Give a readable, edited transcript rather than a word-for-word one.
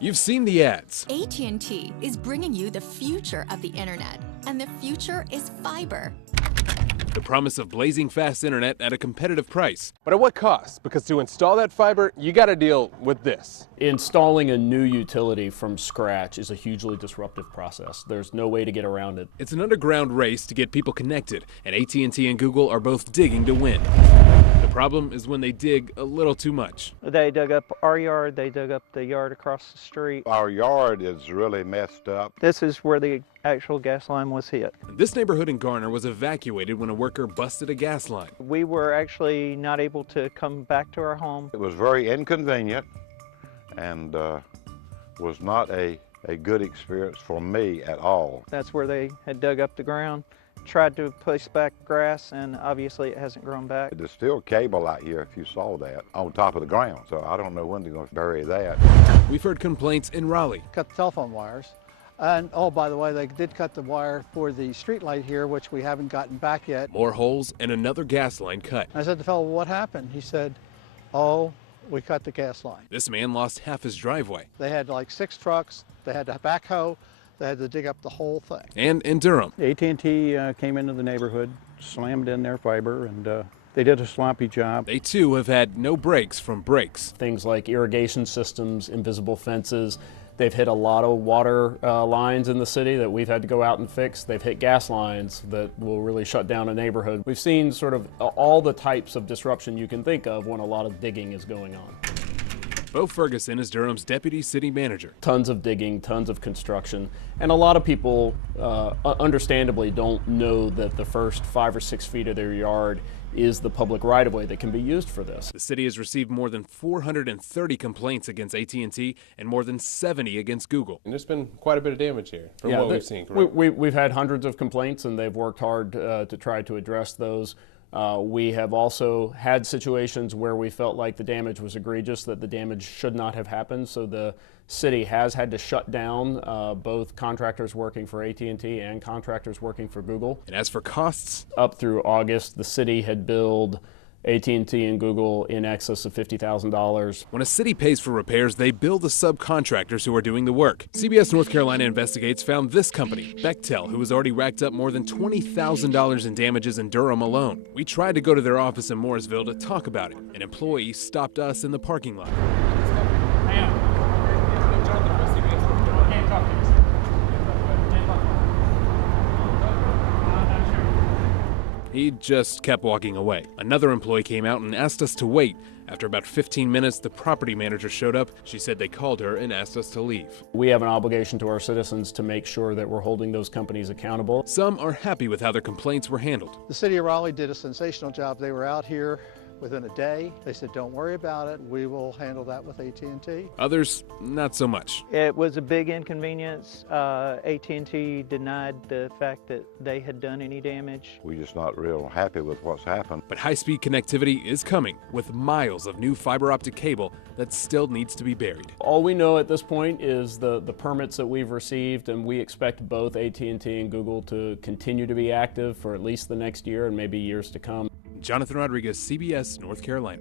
You've seen the ads. AT&T is bringing you the future of the internet, and the future is fiber. The promise of blazing fast internet at a competitive price. But at what cost? Because to install that fiber, you got to deal with this. Installing a new utility from scratch is a hugely disruptive process. There's no way to get around it. It's an underground race to get people connected, and AT&T and Google are both digging to win. The problem is when they dig a little too much. They dug up our yard, they dug up the yard across the street. Our yard is really messed up. This is where the actual gas line was hit. This neighborhood in Garner was evacuated when a worker busted a gas line. We were actually not able to come back to our home. It was very inconvenient and was not a good experience for me at all. That's where they had dug up the ground, tried to push back grass, and obviously it hasn't grown back. There's still cable out here, if you saw that, on top of the ground. So I don't know when they're going to bury that. We've heard complaints in Raleigh. Cut the telephone wires. And oh, by the way, they did cut the wire for the street light here, which we haven't gotten back yet. More holes and another gas line cut. I said to the fellow, what happened? He said, oh, we cut the gas line. This man lost half his driveway. They had like 6 trucks. They had to backhoe. They had to dig up the whole thing. And in Durham. AT&T came into the neighborhood, slammed in their fiber, and they did a sloppy job. They too have had no breaks from breaks. Things like irrigation systems, invisible fences. They've hit a lot of water lines in the city that we've had to go out and fix. They've hit gas lines that will really shut down a neighborhood. We've seen sort of all the types of disruption you can think of when a lot of digging is going on. Bo Ferguson is Durham's deputy city manager. Tons of digging, tons of construction, and a lot of people understandably don't know that the first 5 or 6 feet of their yard is the public right-of-way that can be used for this. The city has received more than 430 complaints against AT&T and more than 70 against Google. And there's been quite a bit of damage here from what we've seen, correct? We've had hundreds of complaints, and they've worked hard to try to address those. We have also had situations where we felt like the damage was egregious, that the damage should not have happened, so the city has had to shut down both contractors working for AT&T and contractors working for Google. And as for costs? Up through August, the city had billed AT&T and Google in excess of $50,000. When a city pays for repairs, they bill the subcontractors who are doing the work. CBS North Carolina Investigates found this company, Bechtel, who has already racked up more than $20,000 in damages in Durham alone. We tried to go to their office in Mooresville to talk about it. An employee stopped us in the parking lot. He just kept walking away. Another employee came out and asked us to wait. After about 15 minutes, the property manager showed up. She said they called her and asked us to leave. We have an obligation to our citizens to make sure that we're holding those companies accountable. Some are happy with how their complaints were handled. The city of Raleigh did a sensational job. They were out here within a day. They said, don't worry about it. We will handle that with AT&T. Others, not so much. It was a big inconvenience. AT&T denied the fact that they had done any damage. We're just not real happy with what's happened. But high-speed connectivity is coming with miles of new fiber optic cable that still needs to be buried. All we know at this point is the permits that we've received, and we expect both AT&T and Google to continue to be active for at least the next year and maybe years to come. Jonathan Rodriguez, CBS North Carolina.